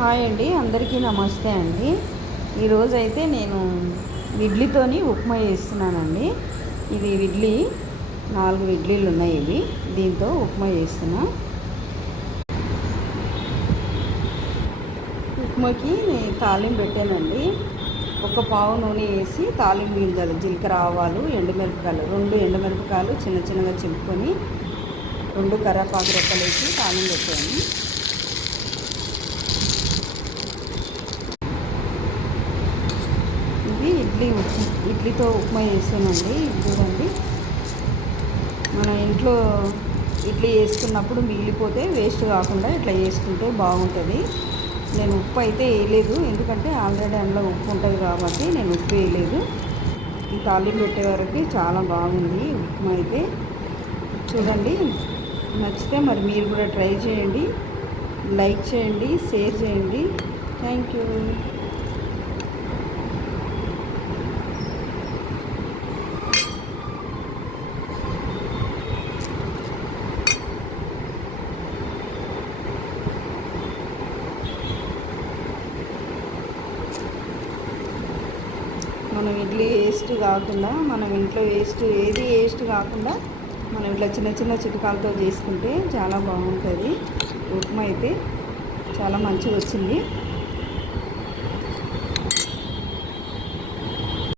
Hi అండి, అందరికీ నమస్తే అండి. ఈరోజైతే నేను ఇడ్లీతోని ఉప్మా చేస్తున్నానండి. ఇది ఇడ్లీ 4 ఇడ్లీలు ఉన్నాయి. ఇవి దీంతో ఉప్మా చేస్తున్నా. ఉప్మాకి తాలింపు పెట్టానండి. ఒక పావు నూనె వేసి తాలింపు గింజలు, జీలకర్ర, ఆవాలు, ఎండుమిరపకాయలు, 2 ఎండుమిరపకాయలు చిన్న చిన్నగా చింపుకొని 2 కరివేపాకు రెక్కలు వేసి తాలింపు పెట్టాను. ఇది ఇడ్లీతో ఉప్మా చేసానండి. చూడండి, మన ఇంట్లో ఇడ్లీ వేసుకున్నప్పుడు మిగిలిపోతే వేస్ట్ కాకుండా ఇట్లా చేసుకుంటే బాగుంటుంది. నేను ఉప్పు అయితే వేయలేదు, ఎందుకంటే ఆల్రెడీ అందులో ఉప్పు ఉంటుంది కాబట్టి నేను ఉప్పు వేయలేదు. ఈ తాలింపు పెట్టే వరకు చాలా బాగుంది ఉప్మా అయితే. చూడండి, నచ్చితే మరి మీరు కూడా ట్రై చేయండి, లైక్ చేయండి, షేర్ చేయండి. Thank you. మనం ఇడ్లీ వేస్ట్ కాకుండా, మనం ఇంట్లో ఏది వేస్ట్ కాకుండా మనం ఇట్లా చిన్న చిన్న చిట్కాలతో చేసుకుంటే చాలా బాగుంటుంది. ఉప్మా అయితే చాలా మంచిగా వచ్చింది.